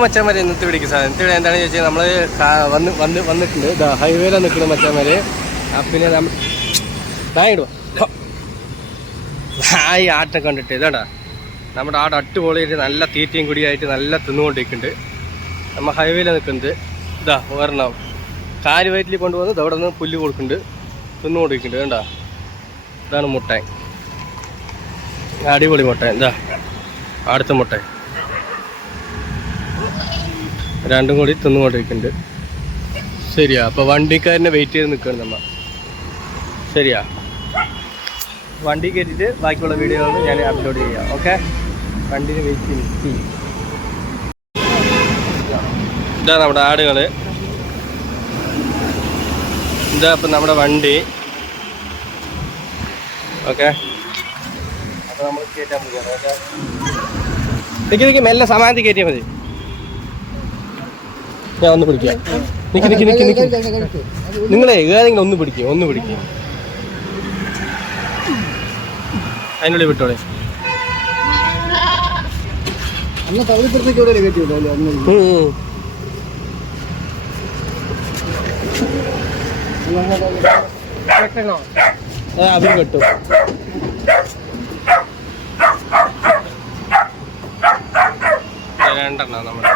മച്ചാന്മാരെ ഇന്നത്തെ പിടിക്കും സാർ ഇന്നത്തെ ഇവിടെ എന്താണെന്ന് ചോദിച്ചാൽ നമ്മൾ വന്നിട്ടുണ്ട് ഹൈവേയിലാണ് നിൽക്കുന്നത് മച്ചാന്മാര്. പിന്നെ ഇടുക ഈ ആട്ടം കണ്ടിട്ട് ഇതാണ്ടാ നമ്മുടെ ആട് അട്ടുപൊളിയായിട്ട് നല്ല തീറ്റയും കുടിയായിട്ട് നല്ല തിന്നുകൊണ്ടിരിക്കുന്നുണ്ട്. നമ്മൾ ഹൈവേയിലാണ് നിൽക്കുന്നത്. ഇതാ ഒരെണ്ണം കാല് വയറ്റിൽ കൊണ്ടുവന്ന് അവിടെ നിന്ന് പുല്ല് കൊടുക്കുന്നുണ്ട്, തിന്നുകൊണ്ടിരിക്കുന്നുണ്ട്. വേണ്ട ഇതാണ് മുട്ടായി, അടിപൊളി മുട്ടായി. ഇതാ അടുത്ത മുട്ടായി രണ്ടും കൂടി തിന്നുകൊണ്ടിരിക്കുന്നുണ്ട്. ശരിയാ, അപ്പോൾ വണ്ടിക്കാരനെ വെയിറ്റ് ചെയ്ത് നിൽക്കുകയാണ് നമ്മൾ. ശരിയാ, വണ്ടി കയറ്റിയിട്ട് ബാക്കിയുള്ള വീഡിയോകൾ ഞാൻ അപ്ലോഡ് ചെയ്യാം. ഓക്കെ, വണ്ടിന് വെയിറ്റ് ചെയ്ത് ഇതാ നമ്മുടെ ആടുകൾ. ഇതാ ഇപ്പം നമ്മുടെ വണ്ടി. ഓക്കെ, അപ്പോൾ നമ്മൾ കയറ്റാൻ പോവുകയാണ്. ഓക്കെ, നിൽക്കി മെല്ലെ സമാനത്തിൽ കയറ്റിയാൽ മതി. ഞാൻ ഒന്ന് പിടിക്കാം. നിങ്ങളെ ഏതെങ്കിലും ഒന്ന് പിടിക്കുക അതിനുള്ളിൽ വിട്ടോളെ. അവര് കെട്ടും. രണ്ടെണ്ണം നമ്മുടെ